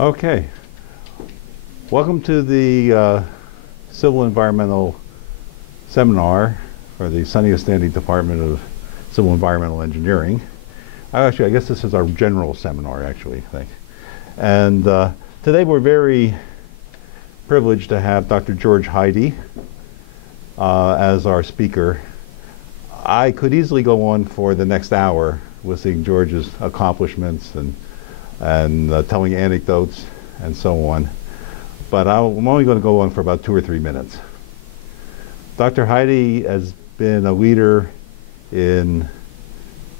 Okay. Welcome to the Civil Environmental Seminar for the Astani Department of Civil Environmental Engineering. I guess this is our general seminar, actually, I think. And today we're very privileged to have Dr. George Hidy as our speaker. I could easily go on for the next hour listing George's accomplishments and telling anecdotes and so on. But I'm only going to go on for about 2 or 3 minutes. Dr. Hidy has been a leader in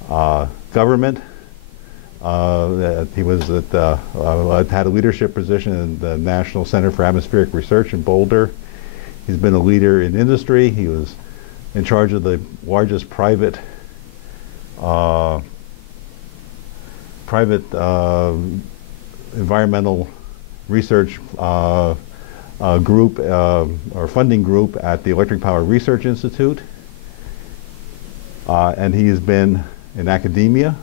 government. He was had a leadership position in the National Center for Atmospheric Research in Boulder. He's been a leader in industry. He was in charge of the largest private environmental research group or funding group at the Electric Power Research Institute. And he has been in academia,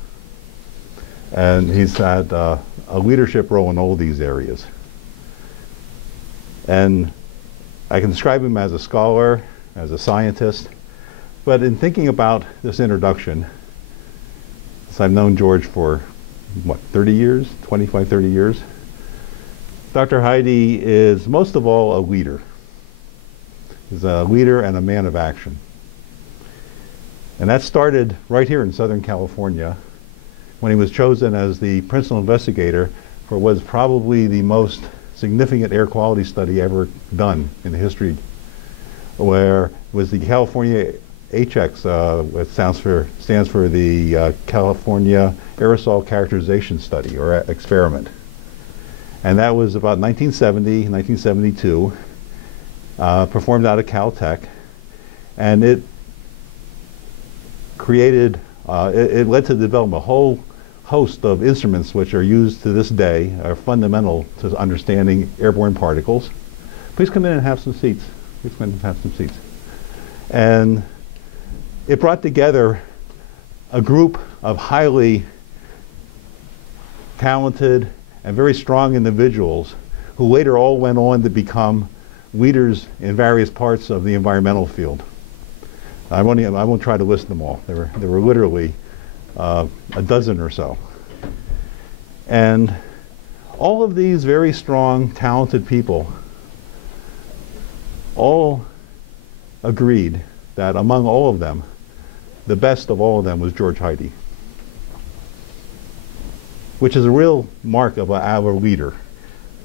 and he's had a leadership role in all these areas. And I can describe him as a scholar, as a scientist, but in thinking about this introduction, since I've known George for, what, 30 years, 25, 30 years, Dr. Hidy is most of all a leader. He's a leader and a man of action. And that started right here in Southern California when he was chosen as the principal investigator for what was probably the most significant air quality study ever done in the history, where it was the California HX, which stands for the California Aerosol Characterization Study, or experiment. And that was about 1970, 1972, performed out of Caltech, and it created, it led to the development of a whole host of instruments which are used to this day, are fundamental to understanding airborne particles. Please come in and have some seats. Please come in and have some seats. And it brought together a group of highly talented and very strong individuals who later all went on to become leaders in various parts of the environmental field. I won't try to list them all. There were literally a dozen or so. And all of these very strong, talented people all agreed that among all of them, the best of all of them was George Hidy, which is a real mark of our leader.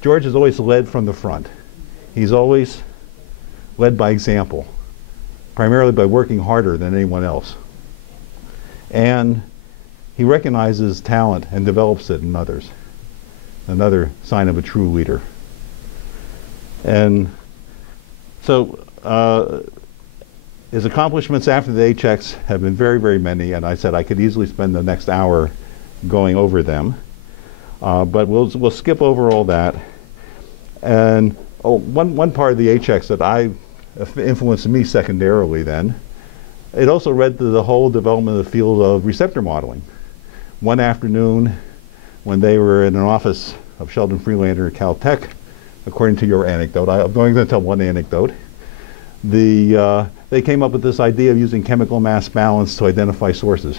George has always led from the front. He's always led by example, primarily by working harder than anyone else. And he recognizes talent and develops it in others. Another sign of a true leader. And so his accomplishments after the HX have been very, very many, and I said I could easily spend the next hour going over them. But we'll skip over all that. And one part of the HX that influenced me secondarily then, it also led to the whole development of the field of receptor modeling. One afternoon, when they were in an office of Sheldon Freelander at Caltech, according to your anecdote, I'm going to tell one anecdote, they came up with this idea of using chemical mass balance to identify sources.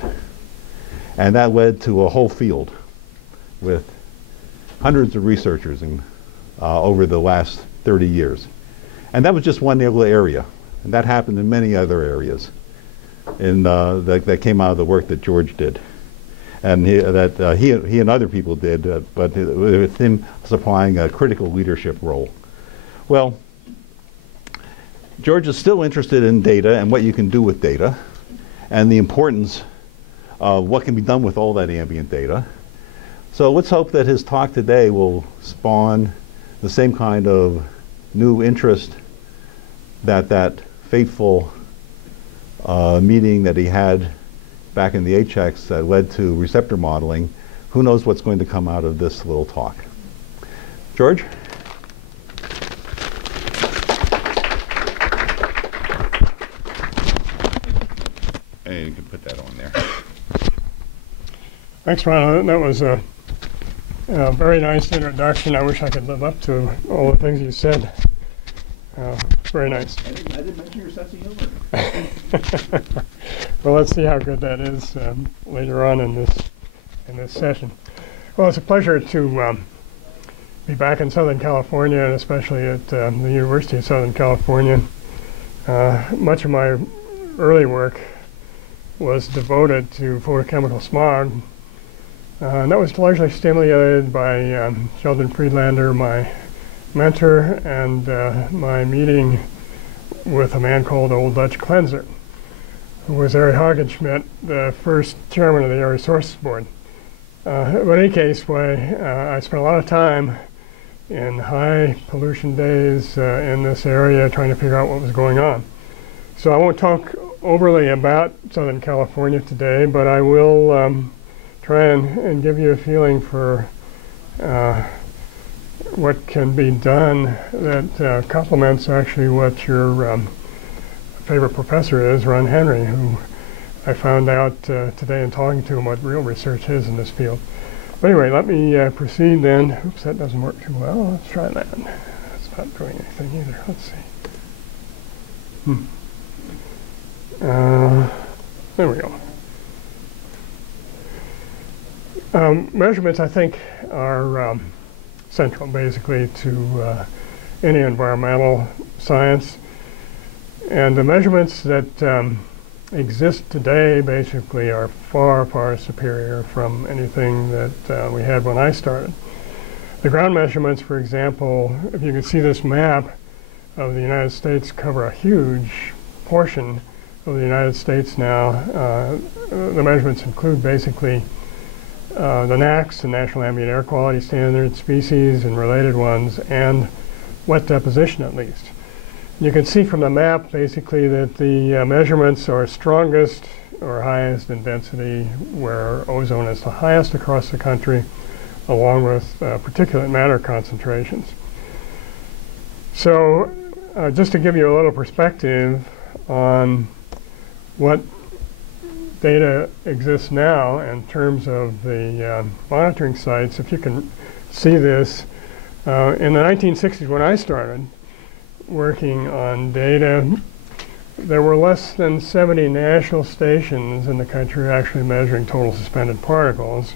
And that led to a whole field with hundreds of researchers over the last 30 years. And that was just one little area. And that happened in many other areas that came out of the work that George did. And he and other people did, but with him supplying a critical leadership role. Well, George is still interested in data and what you can do with data, and the importance of what can be done with all that ambient data. So let's hope that his talk today will spawn the same kind of new interest that fateful meeting that he had back in the HX that led to receptor modeling. Who knows what's going to come out of this little talk? George? And you can put that on there. Thanks, Ronald. That was Very nice introduction. I wish I could live up to all the things you said. Very nice. I didn't mention your sense of humor. Well, let's see how good that is later on in this session. Well, it's a pleasure to be back in Southern California, and especially at the University of Southern California. Much of my early work was devoted to photochemical smog. And that was largely stimulated by Sheldon Friedlander, my mentor, and my meeting with a man called Old Dutch Cleanser, who was Harry Haagenschmidt, the first chairman of the Area Sources Board. But in any case, I spent a lot of time in high pollution days in this area trying to figure out what was going on. So I won't talk overly about Southern California today, but I will try and give you a feeling for what can be done that complements actually what your favorite professor is, Ron Henry, who I found out today in talking to him what real research is in this field. But anyway, let me proceed then. Oops, that doesn't work too well. Let's try that. That's not doing anything either. Let's see. There we go. Measurements, I think, are central, basically, to any environmental science. And the measurements that exist today, basically, are far, far superior from anything that we had when I started. The ground measurements, for example, if you can see this map of the United States, cover a huge portion of the United States now. The measurements include basically the NAAQS, the National Ambient Air Quality Standard, species and related ones, and wet deposition at least. You can see from the map basically that the measurements are strongest or highest in density where ozone is the highest across the country, along with particulate matter concentrations. So just to give you a little perspective on what data exists now in terms of the monitoring sites, if you can see this, in the 1960s when I started working on data, there were less than 70 national stations in the country actually measuring total suspended particles,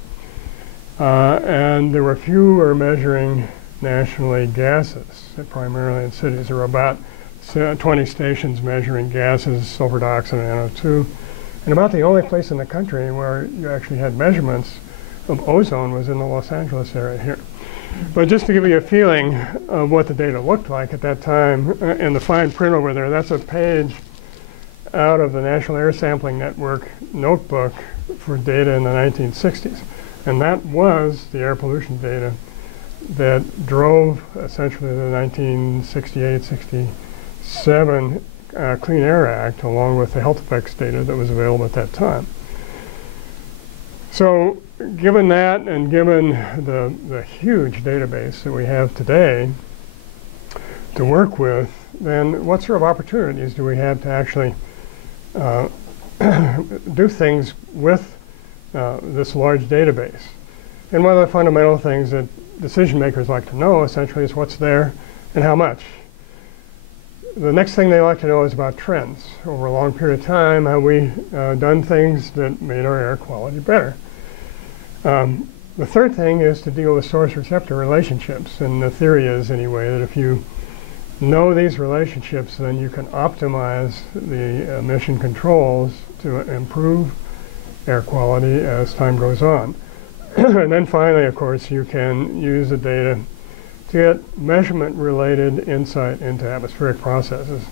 and there were fewer measuring nationally gases, primarily in cities. There were about 20 stations measuring gases, sulfur dioxide and NO2. And about the only place in the country where you actually had measurements of ozone was in the Los Angeles area here. But just to give you a feeling of what the data looked like at that time, in the fine print over there, that's a page out of the National Air Sampling Network notebook for data in the 1960s. And that was the air pollution data that drove essentially the 1968-67 Clean Air Act, along with the health effects data that was available at that time. So given that, and given the huge database that we have today to work with, then what sort of opportunities do we have to actually do things with this large database? And one of the fundamental things that decision makers like to know essentially is what's there and how much. The next thing they like to know is about trends. Over a long period of time, have we done things that made our air quality better? The third thing is to deal with source-receptor relationships. And the theory is, anyway, that if you know these relationships, then you can optimize the emission controls to improve air quality as time goes on. And then finally, of course, you can use the data to get measurement-related insight into atmospheric processes.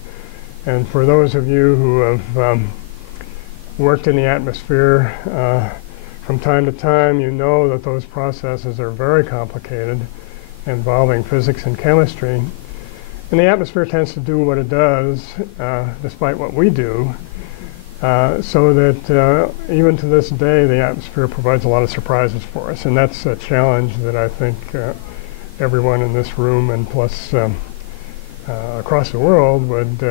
And for those of you who have worked in the atmosphere from time to time, you know that those processes are very complicated, involving physics and chemistry. And the atmosphere tends to do what it does, despite what we do, so that even to this day, the atmosphere provides a lot of surprises for us. And that's a challenge that I think everyone in this room and plus across the world would,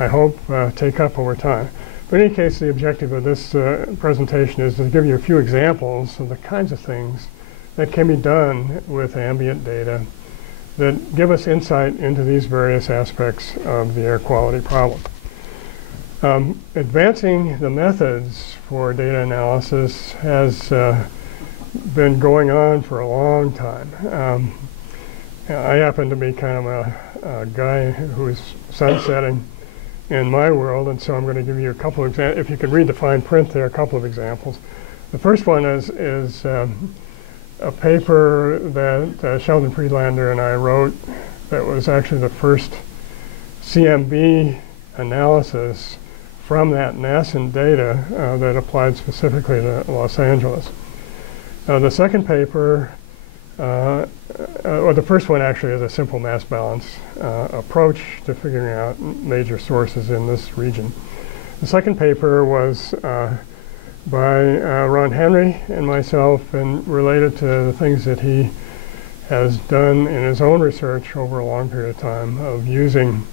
I hope, take up over time. But in any case, the objective of this presentation is to give you a few examples of the kinds of things that can be done with ambient data that give us insight into these various aspects of the air quality problem. Advancing the methods for data analysis has been going on for a long time. I happen to be kind of a guy who's sunsetting in my world, and so I'm going to give you a couple of examples. If you could read the fine print there, a couple of examples. The first one is a paper that Sheldon Friedlander and I wrote that was actually the first CMB analysis from that nascent data that applied specifically to Los Angeles. The second paper, or the first one actually, is a simple mass balance approach to figuring out major sources in this region. The second paper was by Ron Henry and myself, and related to the things that he has done in his own research over a long period of time of using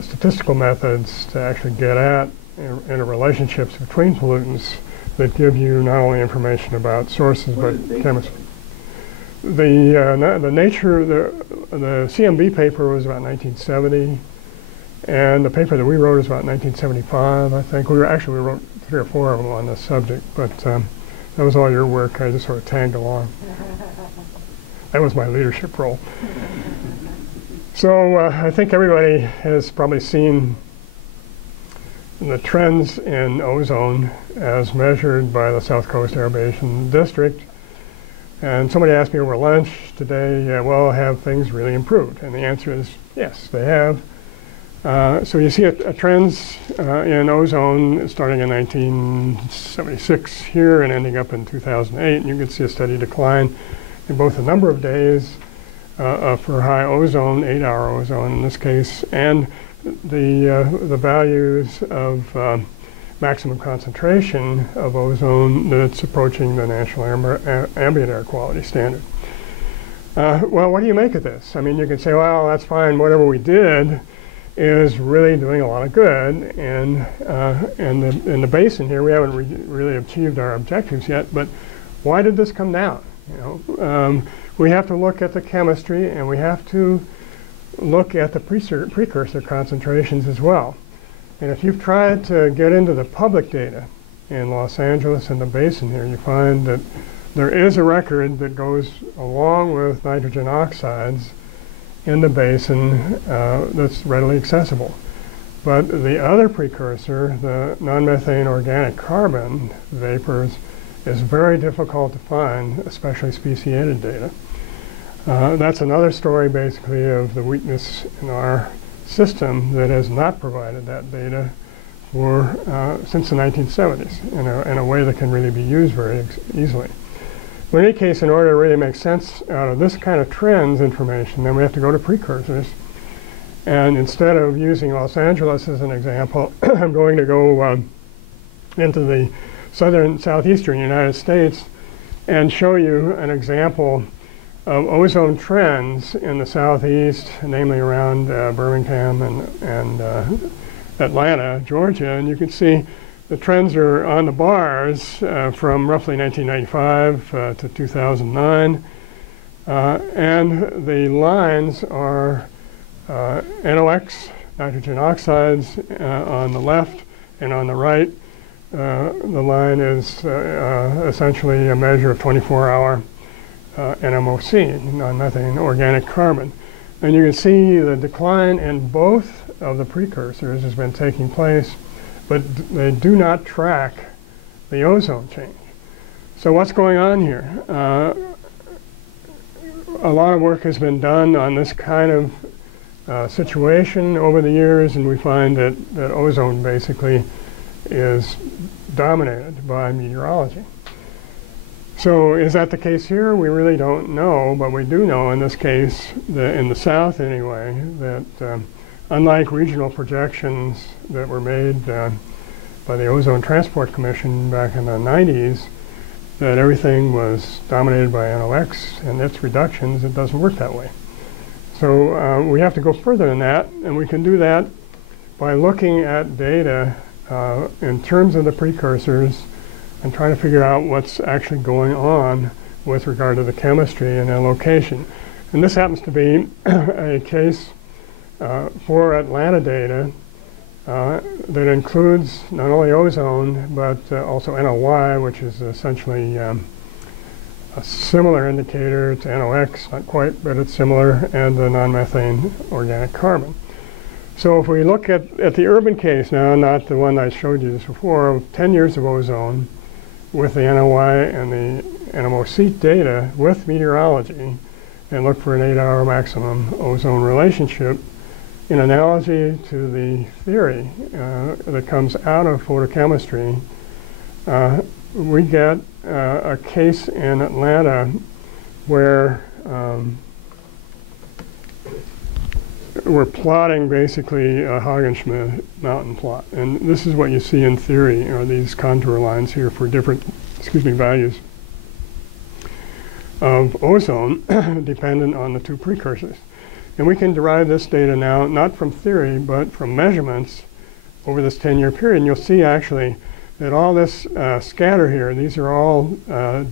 statistical methods to actually get at interrelationships between pollutants that give you not only information about sources but chemistry. The CMB paper was about 1970, and the paper that we wrote was about 1975, I think. We wrote 3 or 4 of them on this subject, but that was all your work. I just sort of tagged along. That was my leadership role. So I think everybody has probably seen the trends in ozone as measured by the South Coast Air Basin District. And somebody asked me over lunch today, well, have things really improved? And the answer is yes, they have. So you see a trends in ozone starting in 1976 here and ending up in 2008. And you can see a steady decline in both the number of days for high ozone, 8-hour ozone in this case, and the values of maximum concentration of ozone that's approaching the National Ambient Air Quality Standard. Well, what do you make of this? I mean, you can say, well, that's fine. Whatever we did is really doing a lot of good. And in the basin here, we haven't really achieved our objectives yet. But why did this come down? You know, we have to look at the chemistry, and we have to look at the precursor concentrations as well. And if you've tried to get into the public data in Los Angeles and the basin here, you find that there is a record that goes along with nitrogen oxides in the basin that's readily accessible. But the other precursor, the non-methane organic carbon vapors, is very difficult to find, especially speciated data. That's another story, basically, of the weakness in our system that has not provided that data for since the 1970s in a way that can really be used very easily. But in any case, in order to really make sense out of this kind of trends information, then we have to go to precursors. And instead of using Los Angeles as an example, I'm going to go into the southeastern United States and show you an example of ozone trends in the southeast, namely around Birmingham and Atlanta, Georgia. And you can see the trends are on the bars from roughly 1995 to 2009. And the lines are NOx, nitrogen oxides, on the left, and on the right, the line is essentially a measure of 24-hour NMOC, non-methane organic carbon. And you can see the decline in both of the precursors has been taking place, but they do not track the ozone change. So what's going on here? A lot of work has been done on this kind of situation over the years, and we find that ozone basically is dominated by meteorology. So is that the case here? We really don't know, but we do know in this case, in the south anyway, that unlike regional projections that were made by the Ozone Transport Commission back in the 90s, that everything was dominated by NOx and its reductions, it doesn't work that way. So we have to go further than that, and we can do that by looking at data in terms of the precursors and trying to figure out what's actually going on with regard to the chemistry and the location. And this happens to be a case for Atlanta data that includes not only ozone, but also NOI, which is essentially a similar indicator to NOx, not quite, but it's similar, and the non-methane organic carbon. So if we look at the urban case now, not the one I showed you this before, of 10 years of ozone with the NOI and the NMOC data with meteorology, and look for an 8-hour maximum ozone relationship, in analogy to the theory that comes out of photochemistry, we get a case in Atlanta where we're plotting basically a Hagenschmidt mountain plot. And this is what you see in theory, are these contour lines here for different, values of ozone dependent on the two precursors. And we can derive this data now, not from theory, but from measurements over this 10-year period. And you'll see actually that all this scatter here, these are all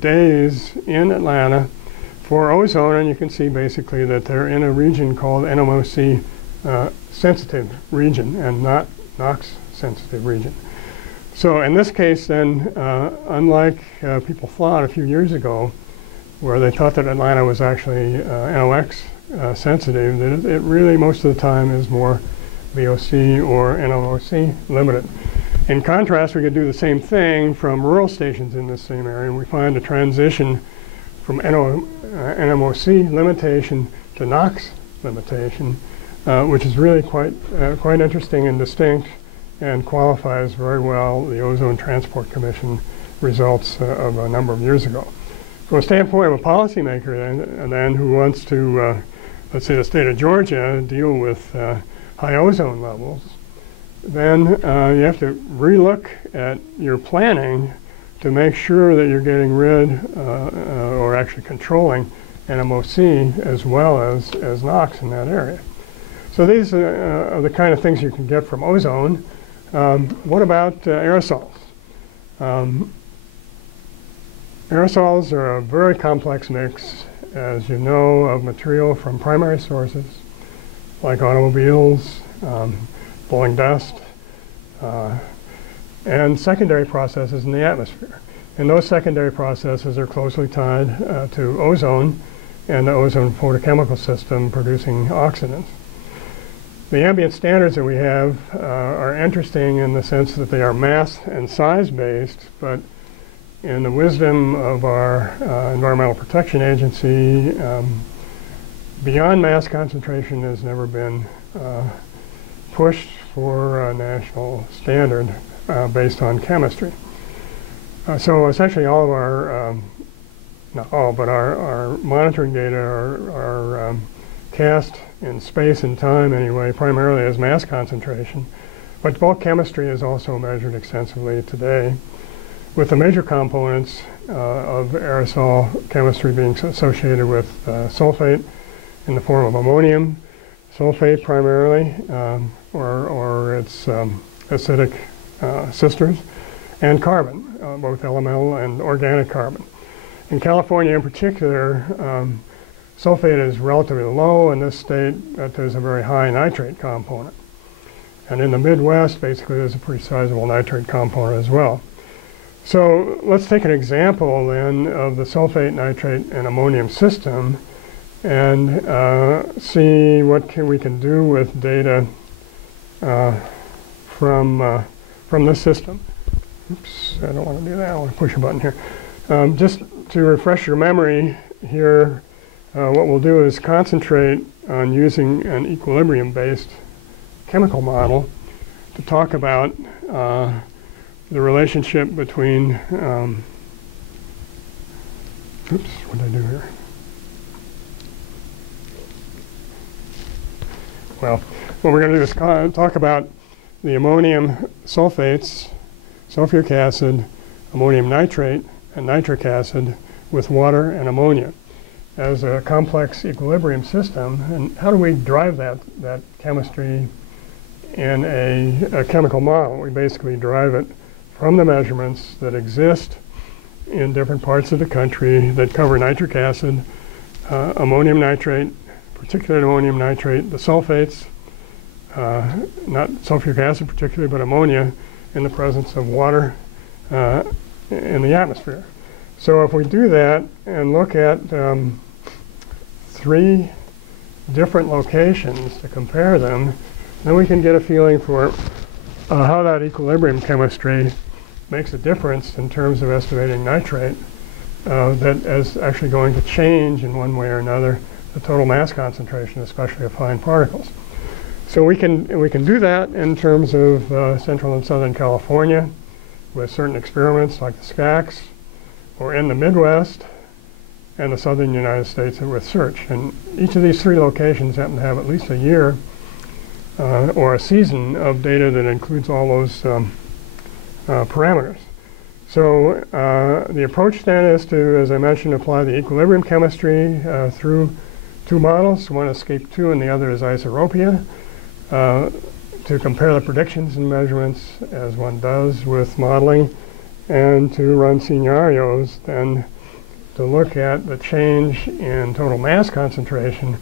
days in Atlanta for ozone, and you can see basically that they're in a region called NMOC sensitive region and not NOx sensitive region. So in this case then, unlike people thought a few years ago, where they thought that Atlanta was actually NOx sensitive, that it really most of the time is more VOC or NMOC limited. In contrast, we could do the same thing from rural stations in this same area, and we find a transition from NMOC limitation to NOx limitation, which is really quite interesting and distinct, and qualifies very well the Ozone Transport Commission results of a number of years ago. From a standpoint of a policymaker then who wants to, let's say the state of Georgia, deal with high ozone levels, then you have to relook at your planning to make sure that you're getting rid or actually controlling NMOC as well as NOx in that area. So these are the kind of things you can get from ozone. What about aerosols? Aerosols are a very complex mix, as you know, of material from primary sources like automobiles, blowing dust, and secondary processes in the atmosphere. And those secondary processes are closely tied to ozone and the ozone photochemical system producing oxidants. The ambient standards that we have are interesting in the sense that they are mass and size based, but in the wisdom of our Environmental Protection Agency, beyond mass concentration has never been pushed for a national standard based on chemistry. So essentially all of our, not all, but our monitoring data are cast in space and time anyway, primarily as mass concentration. But bulk chemistry is also measured extensively today, with the major components of aerosol chemistry being associated with sulfate in the form of ammonium sulfate primarily, or its acidic sisters, and carbon, both elemental and organic carbon. In California in particular, sulfate is relatively low in this state, but there's a very high nitrate component. And in the Midwest, basically, there's a pretty sizable nitrate component as well. So let's take an example then of the sulfate, nitrate, and ammonium system and see what we can do with data from this system. Oops, I don't want to do that. I want to push a button here. Just to refresh your memory here, what we'll do is concentrate on using an equilibrium-based chemical model to talk about the relationship between, oops, what did I do here? Well, what we're going to do is talk about the ammonium sulfates, sulfuric acid, ammonium nitrate, and nitric acid with water and ammonia as a complex equilibrium system. And how do we drive that chemistry in a chemical model? We basically derive it from the measurements that exist in different parts of the country that cover nitric acid, ammonium nitrate, particulate ammonium nitrate, the sulfates, not sulfuric acid particularly, but ammonia in the presence of water in the atmosphere. So if we do that and look at 3 different locations to compare them, then we can get a feeling for how that equilibrium chemistry makes a difference in terms of estimating nitrate that is actually going to change in one way or another the total mass concentration, especially of fine particles. So we can do that in terms of Central and Southern California with certain experiments like the SCACs, or in the Midwest and the Southern United States with search. And each of these 3 locations happen to have at least a year or a season of data that includes all those parameters. So the approach then is to, as I mentioned, apply the equilibrium chemistry through 2 models. One is SCAPE 2 and the other is Isoropia, to compare the predictions and measurements as one does with modeling, and to run scenarios then to look at the change in total mass concentration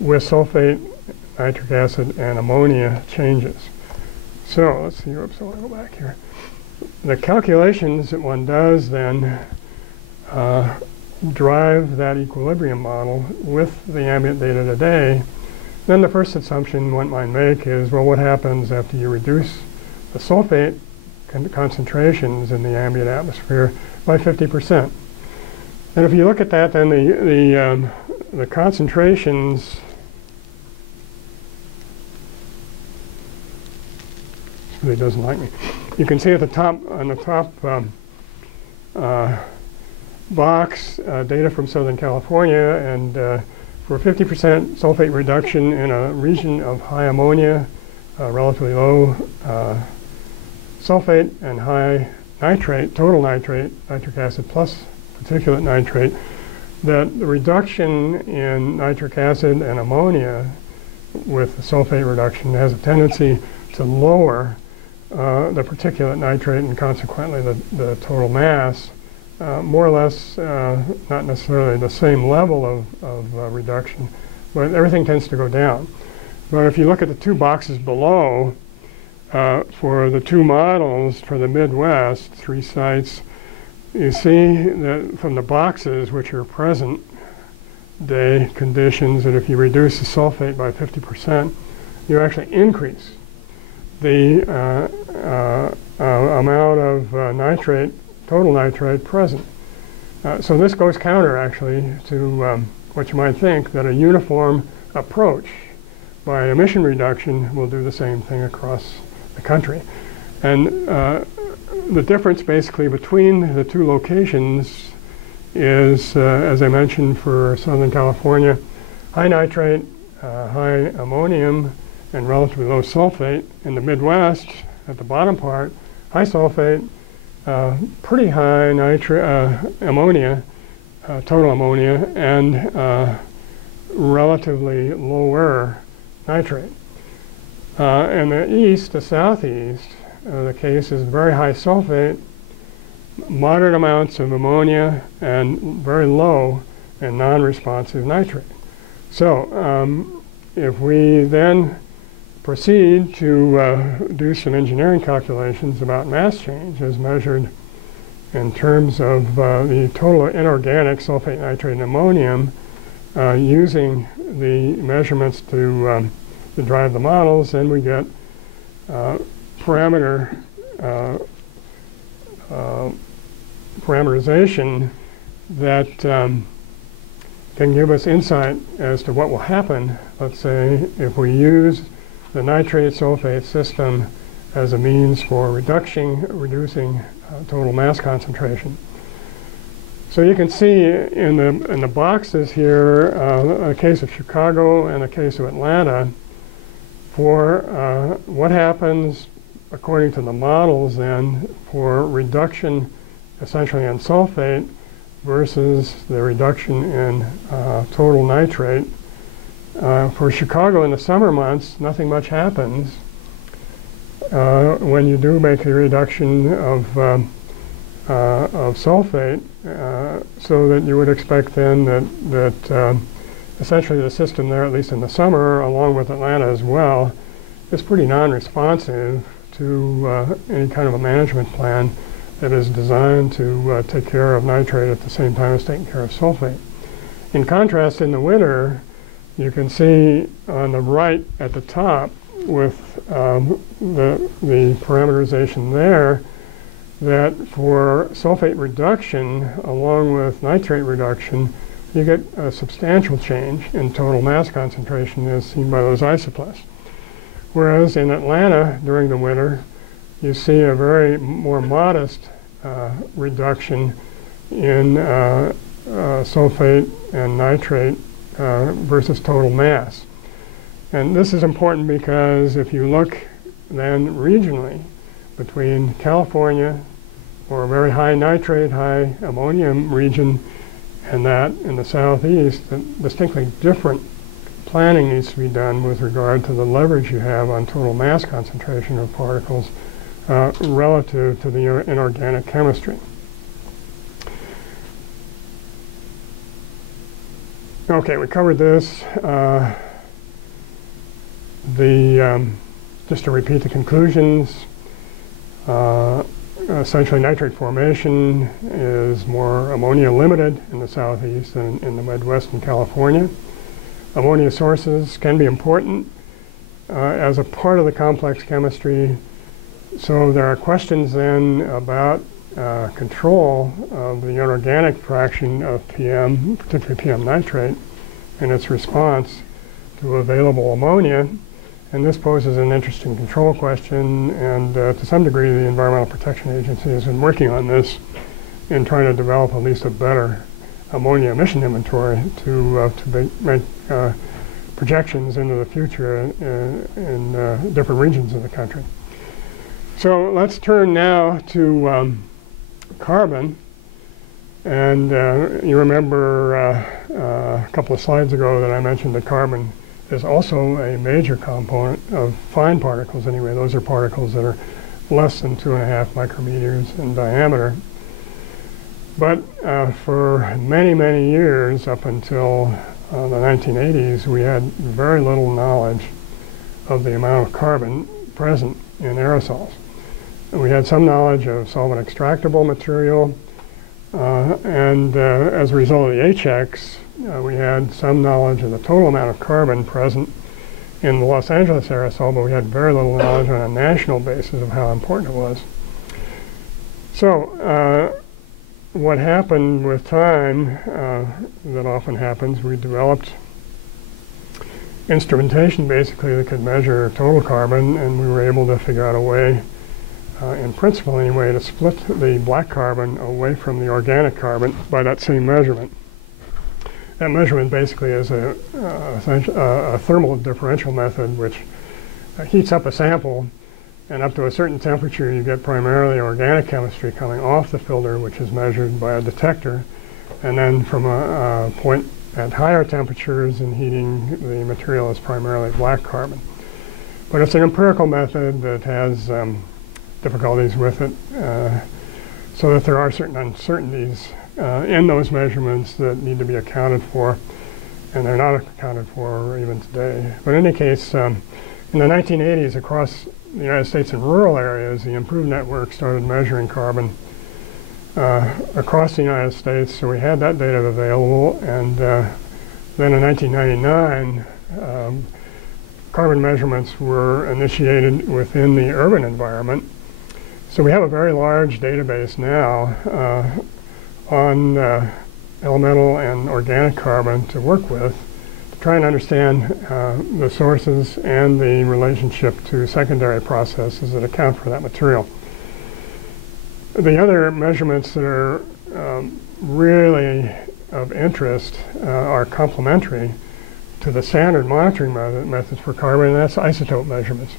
with sulfate, nitric acid, and ammonia changes. So let's see, oops, I want to go back here. The calculations that one does then drive that equilibrium model with the ambient data today. Then the first assumption one might make is, well, what happens after you reduce the sulfate concentrations in the ambient atmosphere by 50%? And if you look at that, then the concentrations really doesn't like me. You can see at the top, on the top box, data from Southern California, and for 50% sulfate reduction in a region of high ammonia, relatively low sulfate, and high nitrate, total nitrate, nitric acid plus particulate nitrate, that the reduction in nitric acid and ammonia with the sulfate reduction has a tendency to lower the particulate nitrate and consequently the total mass, more or less, not necessarily the same level of reduction, but everything tends to go down. But if you look at the 2 boxes below, for the 2 models for the Midwest, 3 sites, you see that from the boxes, which are present day conditions, that if you reduce the sulfate by 50%, you actually increase the amount of nitrate, total nitrate present. So this goes counter, actually, to what you might think, that a uniform approach by emission reduction will do the same thing across the country. And the difference basically between the 2 locations is, as I mentioned, for Southern California, high nitrate, high ammonium, and relatively low sulfate. In the Midwest, at the bottom part, high sulfate, pretty high ammonia, total ammonia, and relatively lower nitrate. In the east, the southeast, the case is very high sulfate, moderate amounts of ammonia, and very low and non-responsive nitrate. So if we then proceed to do some engineering calculations about mass change as measured in terms of the total inorganic sulfate, nitrate, and ammonium, using the measurements to drive the models, then we get parameterization that can give us insight as to what will happen, let's say, if we use the nitrate-sulfate system as a means for reducing total mass concentration. So you can see in the boxes here a case of Chicago and a case of Atlanta for what happens according to the models then for reduction essentially in sulfate versus the reduction in total nitrate. For Chicago in the summer months, nothing much happens. When you do make a reduction of of sulfate, so that you would expect then that essentially the system there, at least in the summer, along with Atlanta as well, is pretty non-responsive to any kind of a management plan that is designed to take care of nitrate at the same time as taking care of sulfate. In contrast, in the winter, you can see on the right at the top with the parameterization there that for sulfate reduction along with nitrate reduction, you get a substantial change in total mass concentration as seen by those isoplasts. Whereas in Atlanta during the winter, you see a very more modest reduction in sulfate and nitrate versus total mass. And this is important because if you look then regionally between California or a very high nitrate, high ammonium region and that in the southeast, distinctly different planning needs to be done with regard to the leverage you have on total mass concentration of particles relative to the inorganic chemistry. Okay, we covered this. Just to repeat the conclusions, essentially nitrate formation is more ammonia limited in the southeast than in the Midwest and California. Ammonia sources can be important as a part of the complex chemistry. So there are questions then about control of the inorganic fraction of PM, particularly PM nitrate, and its response to available ammonia. And this poses an interesting control question, and to some degree the Environmental Protection Agency has been working on this in trying to develop at least a better ammonia emission inventory to make projections into the future in different regions of the country. So let's turn now to carbon. And you remember a couple of slides ago that I mentioned that carbon is also a major component of fine particles anyway. Those are particles that are less than 2.5 micrometers in diameter. But for many, many years, up until the 1980s, we had very little knowledge of the amount of carbon present in aerosols. We had some knowledge of solvent extractable material, and as a result of the HX, we had some knowledge of the total amount of carbon present in the Los Angeles aerosol, but we had very little knowledge on a national basis of how important it was. So what happened with time, that often happens, we developed instrumentation basically that could measure total carbon, and we were able to figure out a way, in principle anyway, to split the black carbon away from the organic carbon by that same measurement. That measurement basically is a thermal differential method which heats up a sample, and up to a certain temperature you get primarily organic chemistry coming off the filter, which is measured by a detector, and then from a point at higher temperatures and heating, the material is primarily black carbon. But it's an empirical method that has difficulties with it, so that there are certain uncertainties in those measurements that need to be accounted for, and they're not accounted for even today. But in any case, in the 1980s, across the United States in rural areas, the Improved Network started measuring carbon across the United States, so we had that data available, and then in 1999, carbon measurements were initiated within the urban environment. So we have a very large database now on elemental and organic carbon to work with to try and understand the sources and the relationship to secondary processes that account for that material. The other measurements that are really of interest are complementary to the standard monitoring methods for carbon, and that's isotope measurements.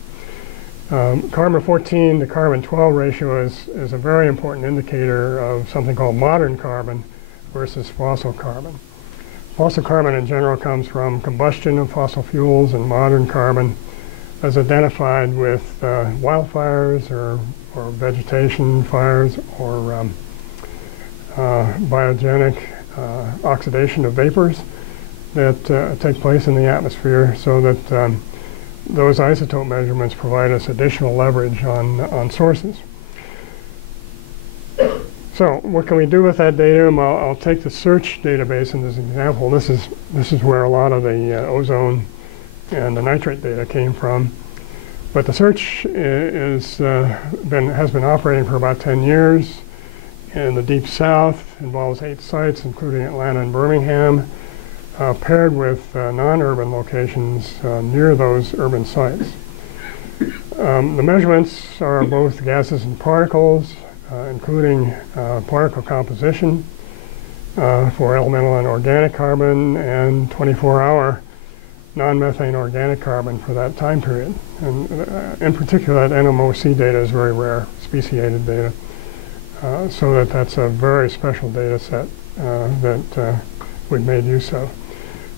Carbon-14 to carbon-12 ratio is a very important indicator of something called modern carbon versus fossil carbon. Fossil carbon in general comes from combustion of fossil fuels, and modern carbon is identified with wildfires or vegetation fires or biogenic oxidation of vapors that take place in the atmosphere, so that those isotope measurements provide us additional leverage on sources. So what can we do with that data? I'll take the search database in this example. This is where a lot of the ozone and the nitrate data came from. But the search has been operating for about 10 years in the Deep South, involves 8 sites, including Atlanta and Birmingham, paired with non-urban locations near those urban sites. The measurements are both gases and particles, including particle composition for elemental and organic carbon, and 24-hour non-methane organic carbon for that time period. And in particular, that NMOC data is very rare, speciated data. So that's a very special data set that we've made use of.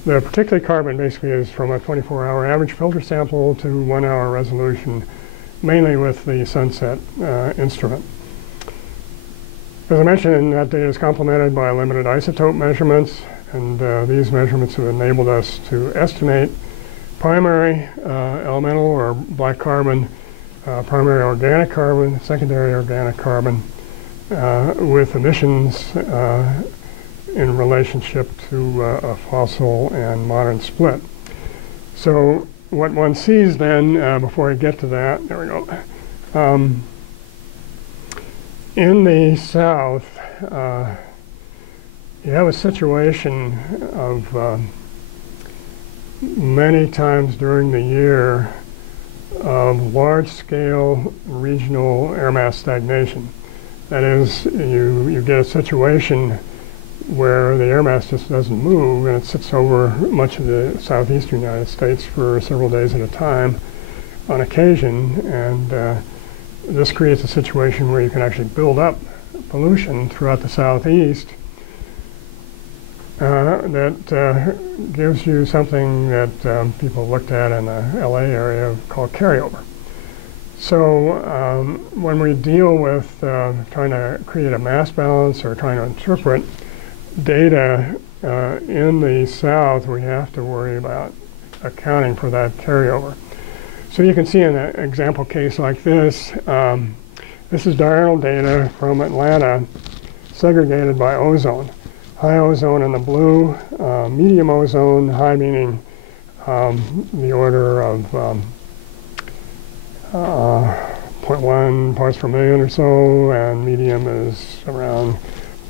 The particulate carbon basically is from a 24-hour average filter sample to 1-hour resolution, mainly with the Sunset instrument. As I mentioned, that data is complemented by limited isotope measurements, and these measurements have enabled us to estimate primary elemental or black carbon, primary organic carbon, secondary organic carbon, with emissions in relationship to a fossil and modern split. So what one sees then, before I get to that, there we go. In the South, you have a situation of many times during the year of large-scale regional air mass stagnation. That is, you get a situation where the air mass just doesn't move, and it sits over much of the southeastern United States for several days at a time on occasion, and this creates a situation where you can actually build up pollution throughout the southeast that gives you something that people looked at in the LA area called carryover. So when we deal with trying to create a mass balance or trying to interpret data in the South, we have to worry about accounting for that carryover. So you can see in an example case like this, this is diurnal data from Atlanta segregated by ozone. High ozone in the blue, medium ozone, high meaning the order of 0.1 parts per million or so, and medium is around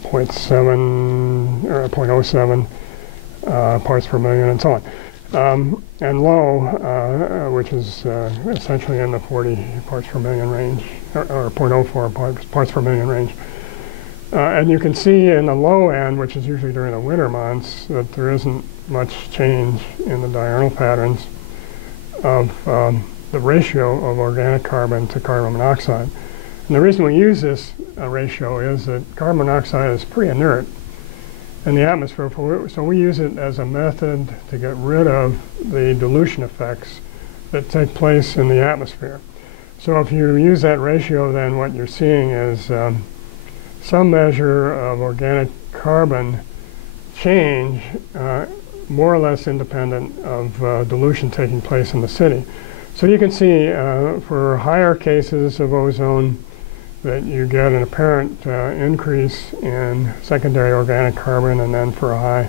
0.7 or 0.07 parts per million, and so on. And low, which is essentially in the 40 parts per million range, or 0.04 parts per million range. And you can see in the low end, which is usually during the winter months, that there isn't much change in the diurnal patterns of the ratio of organic carbon to carbon monoxide. And the reason we use this ratio is that carbon monoxide is pretty inert in the atmosphere, so we use it as a method to get rid of the dilution effects that take place in the atmosphere. So if you use that ratio, then what you're seeing is some measure of organic carbon change, more or less independent of dilution taking place in the city. So you can see for higher cases of ozone that you get an apparent increase in secondary organic carbon, and then for a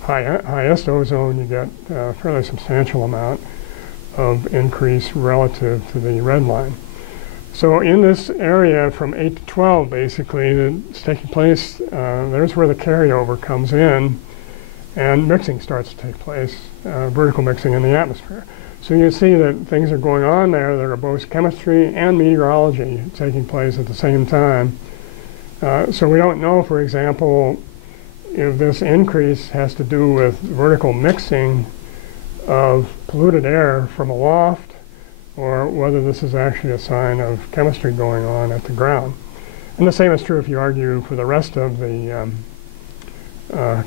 highest ozone you get a fairly substantial amount of increase relative to the red line. So in this area from 8 to 12 basically that's taking place, there's where the carryover comes in and mixing starts to take place, vertical mixing in the atmosphere. So you see that things are going on there that are both chemistry and meteorology taking place at the same time. So we don't know, for example, if this increase has to do with vertical mixing of polluted air from aloft, or whether this is actually a sign of chemistry going on at the ground. And the same is true if you argue for the rest of the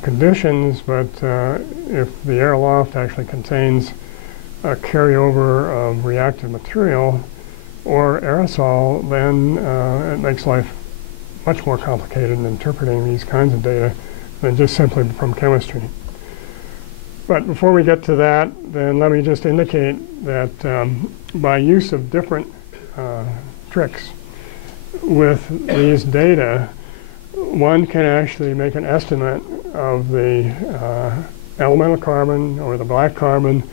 conditions, but if the air aloft actually contains a carryover of reactive material or aerosol, then it makes life much more complicated in interpreting these kinds of data than just simply from chemistry. But before we get to that, then let me just indicate that by use of different tricks with these data, one can actually make an estimate of the elemental carbon or the black carbon,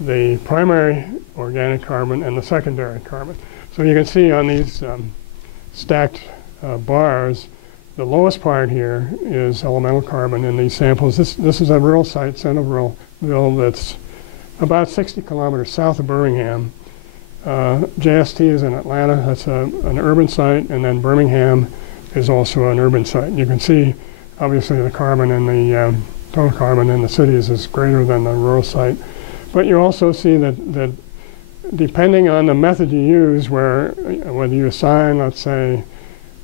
the primary organic carbon, and the secondary carbon. So you can see on these stacked bars, the lowest part here is elemental carbon in these samples. This is a rural site, Centerville, that's about 60 kilometers south of Birmingham. JST is in Atlanta, that's an urban site, and then Birmingham is also an urban site. You can see, obviously, the carbon in the total carbon in the cities is greater than the rural site. But you also see that depending on the method you use, whether you assign, let's say,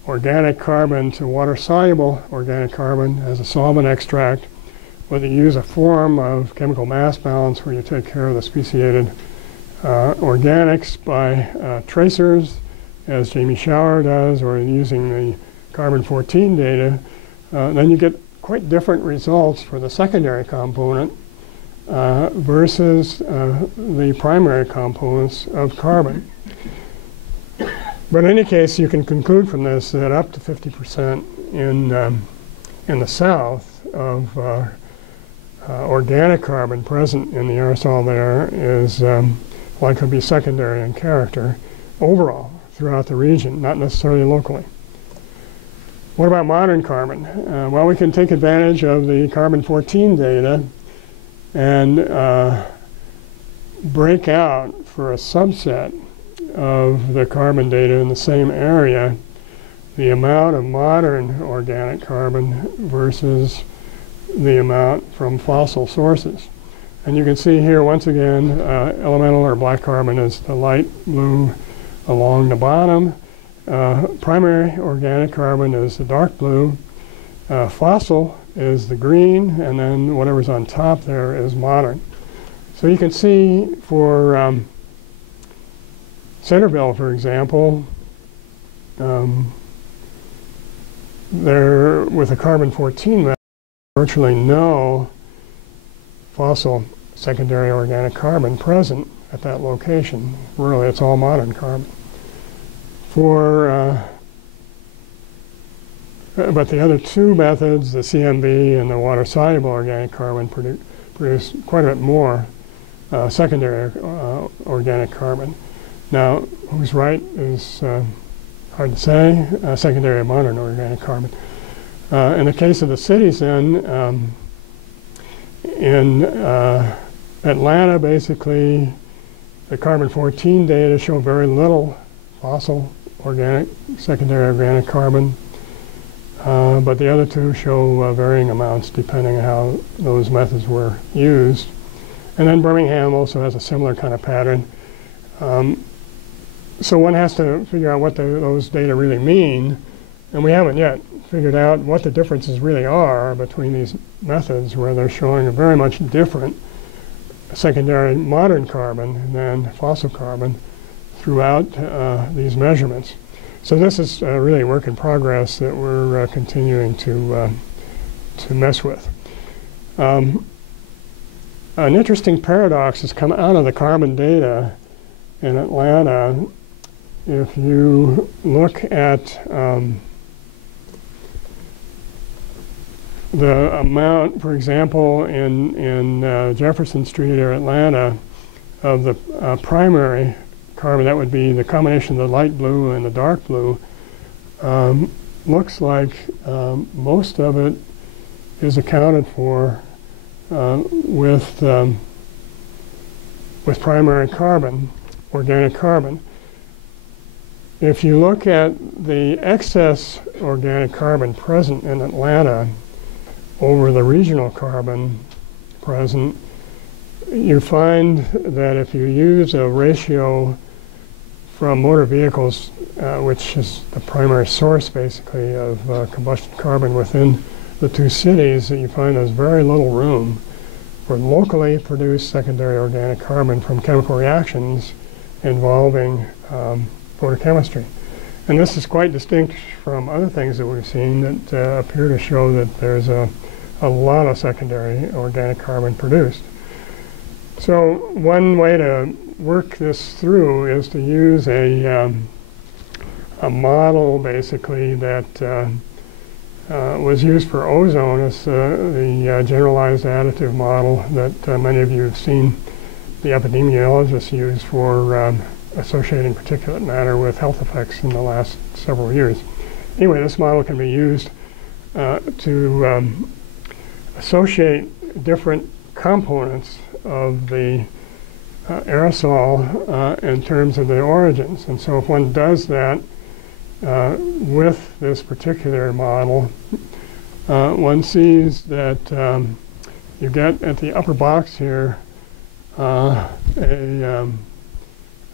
organic carbon to water-soluble organic carbon as a solvent extract, whether you use a form of chemical mass balance where you take care of the speciated organics by tracers, as Jamie Schauer does, or using the carbon-14 data, then you get quite different results for the secondary component versus the primary components of carbon. But in any case, you can conclude from this that up to 50% in the south of organic carbon present in the aerosol there is likely to be secondary in character overall throughout the region, not necessarily locally. What about modern carbon? Well, we can take advantage of the carbon-14 data and break out for a subset of the carbon data in the same area the amount of modern organic carbon versus the amount from fossil sources. And you can see here once again elemental or black carbon is the light blue along the bottom. Primary organic carbon is the dark blue. Fossil is the green, and then whatever's on top there is modern. So you can see for Centerville, for example, there with a carbon-14 method, virtually no fossil secondary organic carbon present at that location. Really, it's all modern carbon. But the other two methods, the CMB and the water-soluble organic carbon, produce quite a bit more secondary organic carbon. Now, who's right is hard to say, secondary and modern organic carbon. In the case of the cities then, in Atlanta, basically, the carbon-14 data show very little fossil organic, secondary organic carbon, but the other two show varying amounts depending on how those methods were used. And then Birmingham also has a similar kind of pattern. So one has to figure out what those data really mean, and we haven't yet figured out what the differences really are between these methods, where they're showing a very much different secondary modern carbon than fossil carbon throughout these measurements. So this is really a work in progress that we're continuing to mess with. An interesting paradox has come out of the carbon data in Atlanta. If you look at the amount, for example, in Jefferson Street or Atlanta, of the primary carbon, that would be the combination of the light blue and the dark blue, looks like most of it is accounted for with primary carbon, organic carbon. If you look at the excess organic carbon present in Atlanta over the regional carbon present, you find that if you use a ratio from motor vehicles, which is the primary source basically of combustion carbon within the two cities, that you find there's very little room for locally produced secondary organic carbon from chemical reactions involving photochemistry. And this is quite distinct from other things that we've seen that appear to show that there's a lot of secondary organic carbon produced. So one way to work this through is to use a model, basically, that was used for ozone. It's the generalized additive model that many of you have seen the epidemiologists use for associating particulate matter with health effects in the last several years. Anyway, this model can be used to associate different components of the aerosol in terms of the origins. And so if one does that with this particular model, one sees that you get at the upper box here a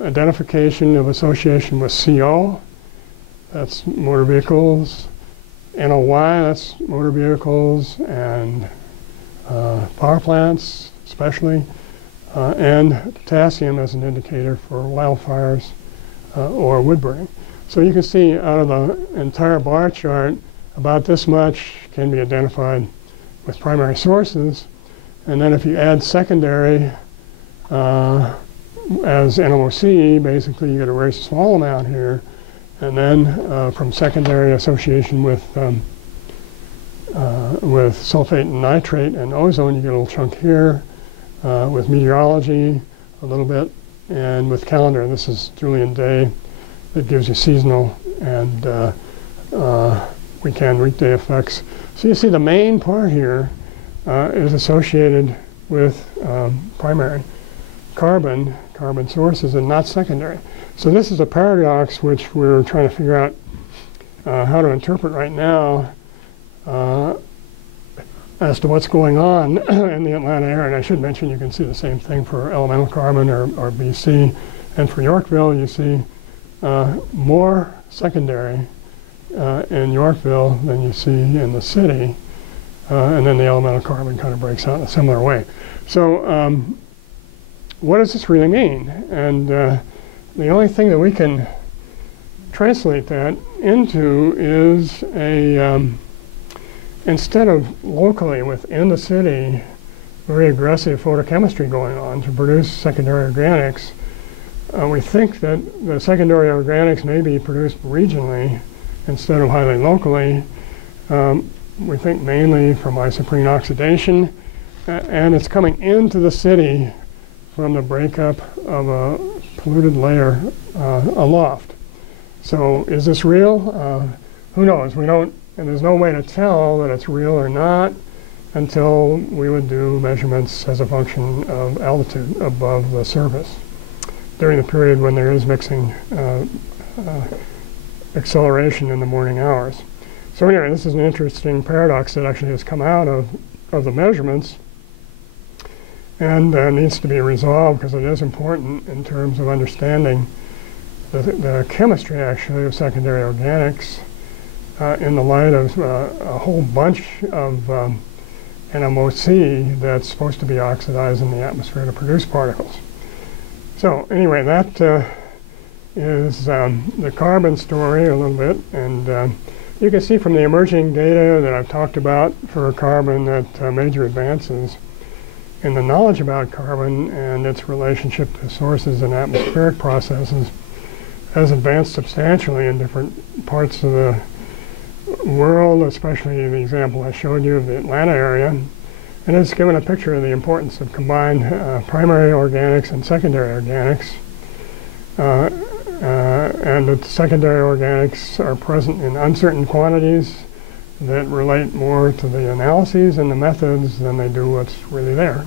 identification of association with CO, that's motor vehicles, NOY, that's motor vehicles and power plants especially, and potassium as an indicator for wildfires or wood burning. So you can see out of the entire bar chart, about this much can be identified with primary sources, and then if you add secondary as NOC, basically you get a very small amount here, and then from secondary association with sulfate and nitrate and ozone, you get a little chunk here. With meteorology, a little bit, and with calendar, this is Julian day, that gives you seasonal and weekday effects. So you see the main part here is associated with primary carbon sources and not secondary. So this is a paradox which we're trying to figure out how to interpret right now as to what's going on in the Atlanta area. And I should mention you can see the same thing for elemental carbon or BC. And for Yorkville, you see more secondary in Yorkville than you see in the city. And then the elemental carbon kind of breaks out in a similar way. So what does this really mean? And the only thing that we can translate that into is instead of locally within the city, very aggressive photochemistry going on to produce secondary organics, we think that the secondary organics may be produced regionally instead of highly locally. We think mainly from isoprene oxidation, and it's coming into the city from the breakup of a polluted layer aloft. So is this real? Who knows? We don't. And there's no way to tell that it's real or not until we would do measurements as a function of altitude above the surface during the period when there is mixing acceleration in the morning hours. So anyway, this is an interesting paradox that actually has come out of the measurements and needs to be resolved because it is important in terms of understanding the chemistry actually of secondary organics in the light of a whole bunch of NMOC that's supposed to be oxidized in the atmosphere to produce particles. So anyway, that is the carbon story a little bit, and you can see from the emerging data that I've talked about for carbon that major advances in the knowledge about carbon and its relationship to sources and atmospheric processes has advanced substantially in different parts of the world, especially the example I showed you of the Atlanta area. And it's given a picture of the importance of combined primary organics and secondary organics. And the secondary organics are present in uncertain quantities that relate more to the analyses and the methods than they do what's really there.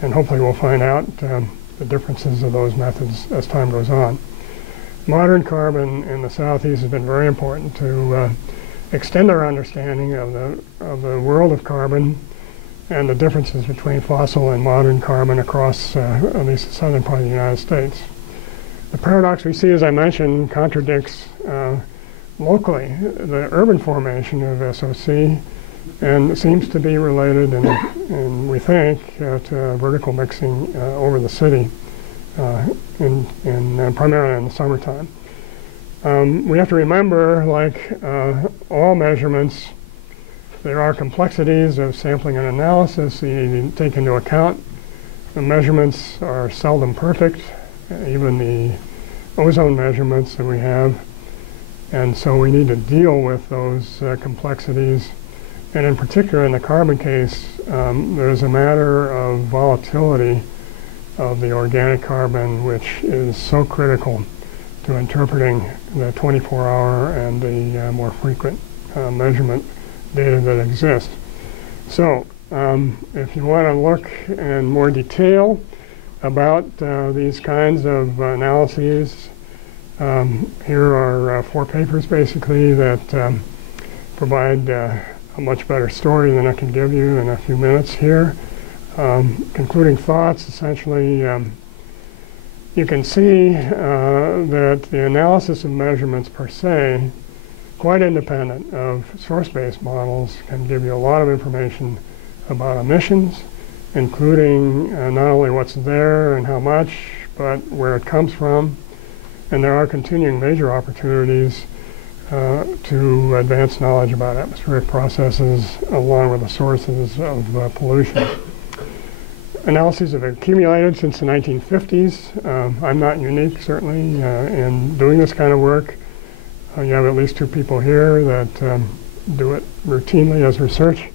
And hopefully we'll find out the differences of those methods as time goes on. Modern carbon in the Southeast has been very important to extend our understanding of the world of carbon and the differences between fossil and modern carbon across at least the southern part of the United States. The paradox we see, as I mentioned, contradicts locally the urban formation of SOC and seems to be related, and we think, to vertical mixing over the city, primarily in the summertime. We have to remember, like all measurements, there are complexities of sampling and analysis that you need to take into account. The measurements are seldom perfect, even the ozone measurements that we have. And so we need to deal with those complexities. And in particular, in the carbon case, there's a matter of volatility of the organic carbon, which is so critical to interpreting the 24-hour and the more frequent measurement data that exists. So if you want to look in more detail about these kinds of analyses, here are 4 papers basically that provide a much better story than I can give you in a few minutes here. Concluding thoughts, essentially, you can see that the analysis of measurements per se, quite independent of source-based models, can give you a lot of information about emissions, including not only what's there and how much, but where it comes from. And there are continuing major opportunities to advance knowledge about atmospheric processes along with the sources of pollution. Analyses have accumulated since the 1950s. I'm not unique, certainly, in doing this kind of work. You have at least 2 people here that do it routinely as research.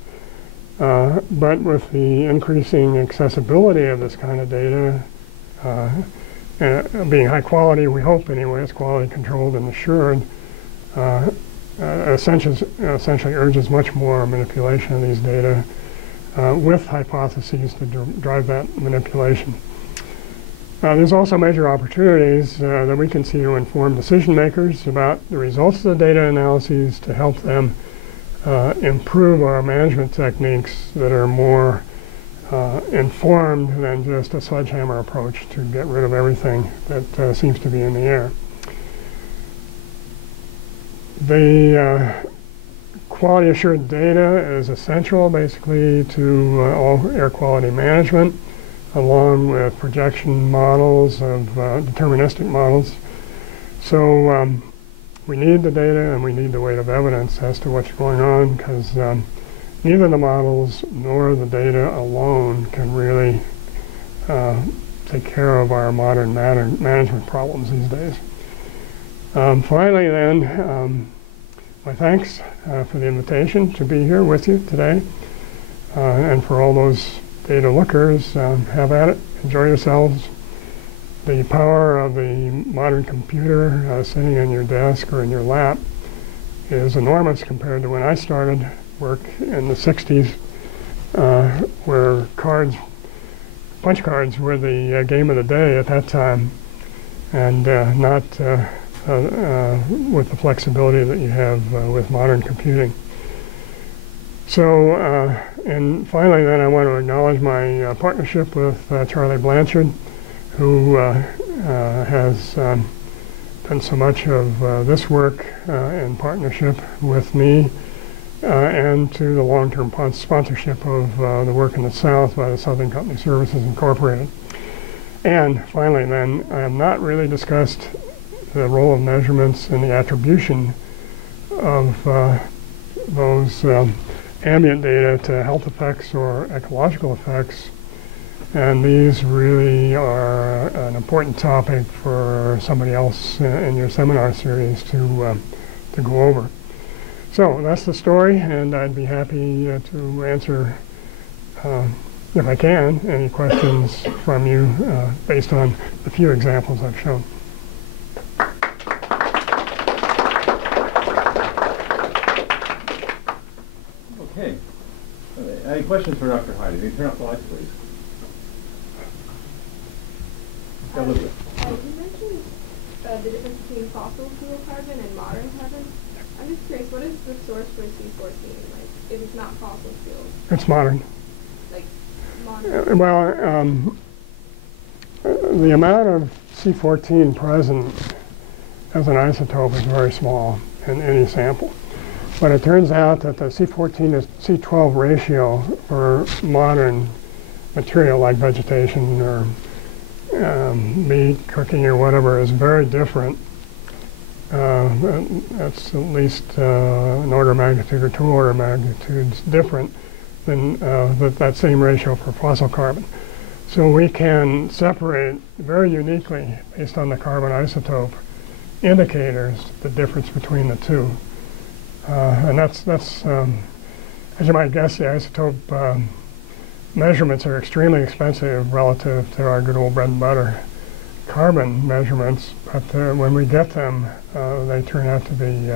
But with the increasing accessibility of this kind of data, being high quality, we hope anyway, it's quality controlled and assured, essentially urges much more manipulation of these data with hypotheses to drive that manipulation. There's also major opportunities that we can see to inform decision makers about the results of the data analyses to help them improve our management techniques that are more informed than just a sledgehammer approach to get rid of everything that seems to be in the air. The quality assured data is essential basically to all air quality management, along with projection models of deterministic models. So we need the data and we need the weight of evidence as to what's going on, because neither the models nor the data alone can really take care of our modern management problems these days. Finally then, my thanks for the invitation to be here with you today. And for all those data lookers, have at it, enjoy yourselves. The power of the modern computer sitting on your desk or in your lap is enormous compared to when I started work in the 60s, where punch cards were the game of the day at that time, and not with the flexibility that you have with modern computing. So, and finally then I want to acknowledge my partnership with Charlie Blanchard, who has done so much of this work in partnership with me, and to the long-term sponsorship of the work in the South by the Southern Company Services Incorporated. And finally then, I have not really discussed the role of measurements in the attribution of those ambient data to health effects or ecological effects. And these really are an important topic for somebody else in your seminar series to go over. So that's the story, and I'd be happy to answer, if I can, any questions from you based on the few examples I've shown. Okay. Any questions for Dr. Hidy? Can you turn off the lights, please? You mentioned the difference between fossil fuel carbon and modern carbon. I'm just curious, what is the source for C14? Like, if it's not fossil fuels? It's modern. Like, modern? Well, the amount of C14 present as an isotope is very small in any sample. But it turns out that the C14 to C12 ratio for modern material like vegetation or meat, cooking or whatever is very different That's at least an order of magnitude or 2 order of magnitudes different than that same ratio for fossil carbon. So we can separate very uniquely, based on the carbon isotope indicators, the difference between the two. And that's as you might guess, the isotope measurements are extremely expensive relative to our good old bread and butter carbon measurements, but when we get them, they turn out to be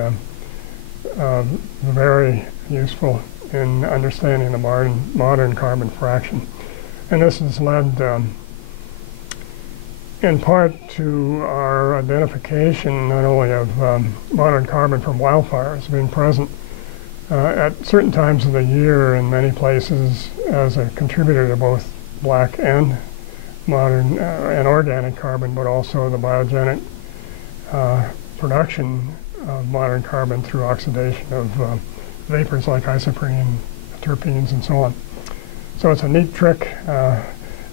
very useful in understanding the modern carbon fraction. And this has led in part to our identification not only of modern carbon from wildfires being present at certain times of the year in many places as a contributor to both black and modern and organic carbon, but also the biogenic production of modern carbon through oxidation of vapors like isoprene, terpenes, and so on. So it's a neat trick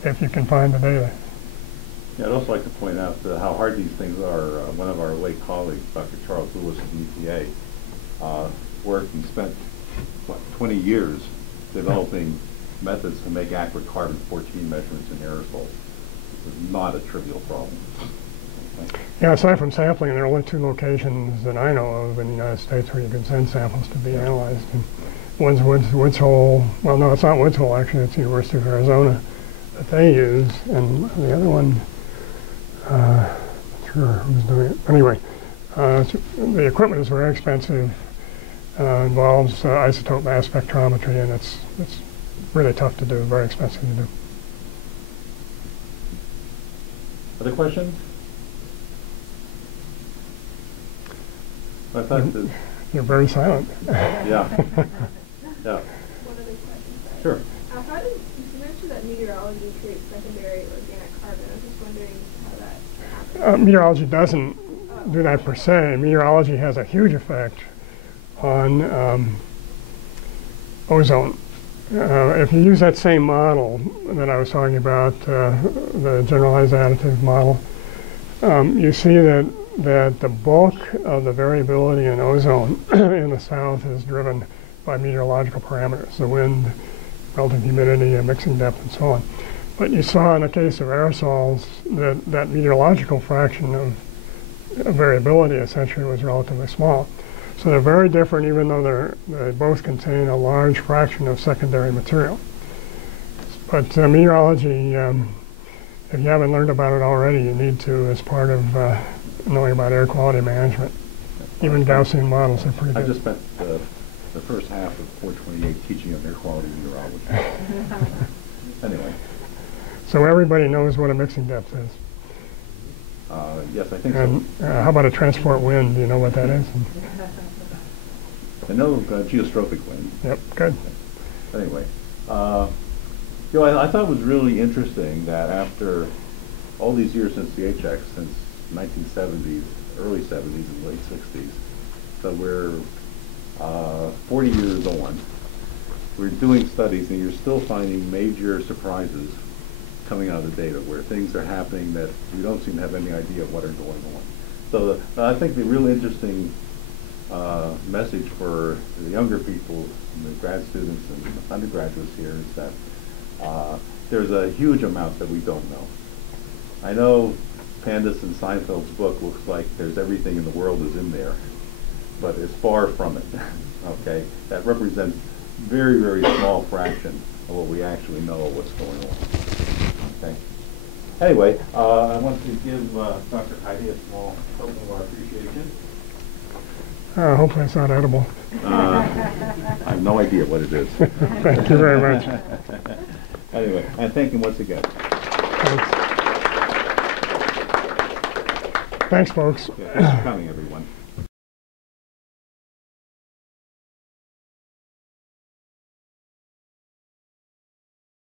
if you can find the data. Yeah, I'd also like to point out how hard these things are. One of our late colleagues, Dr. Charles Lewis of the EPA, worked and spent, 20 years developing methods to make accurate carbon-14 measurements in aerosols. It's not a trivial problem. Okay. Yeah, aside from sampling, there are only 2 locations that I know of in the United States where you can send samples to be analyzed. And one's Woods Hole. Well, no, it's not Woods Hole, actually. It's the University of Arizona that they use. And the other one, not sure who's doing it. Anyway, the equipment is very expensive, involves isotope mass spectrometry, and it's really tough to do, very expensive to do. Other questions? I thought that You're very silent. yeah. Yeah. One other question, sorry. Sure. How did you mentioned that meteorology creates secondary organic carbon? I was just wondering how that happens. Meteorology doesn't do that per se. Meteorology has a huge effect on ozone. If you use that same model that I was talking about, the generalized additive model, you see that the bulk of the variability in ozone in the south is driven by meteorological parameters, the wind, relative humidity, and mixing depth, and so on. But you saw in the case of aerosols that meteorological fraction of variability essentially was relatively small. So they're very different, even though they both contain a large fraction of secondary material. But meteorology, if you haven't learned about it already, you need to as part of knowing about air quality management. Even Gaussian models are pretty good. I just spent the first half of 428 teaching of air quality meteorology. Anyway. So everybody knows what a mixing depth is. Yes, I think and, so. How about a transport wind? Do you know what that is? I know geostrophic wind. Yep, good. Anyway, I thought it was really interesting that after all these years since the HX, since 1970s, early 70s and late 60s, so we're 40 years on, we're doing studies and you're still finding major surprises coming out of the data where things are happening that we don't seem to have any idea of what are going on. So I think the real interesting message for the younger people, and the grad students and undergraduates here is that there's a huge amount that we don't know. I know Pandas and Seinfeld's book looks like there's everything in the world is in there, but it's far from it. Okay, that represents very, very small fraction of what we actually know of what's going on. Okay. Anyway, I want to give Dr. Hidy a small token of our appreciation. Hopefully it's not edible. I have no idea what it is. Thank you very much. Anyway, and thank you once again. Thanks. Thanks, folks. Yeah, thanks for coming, everyone.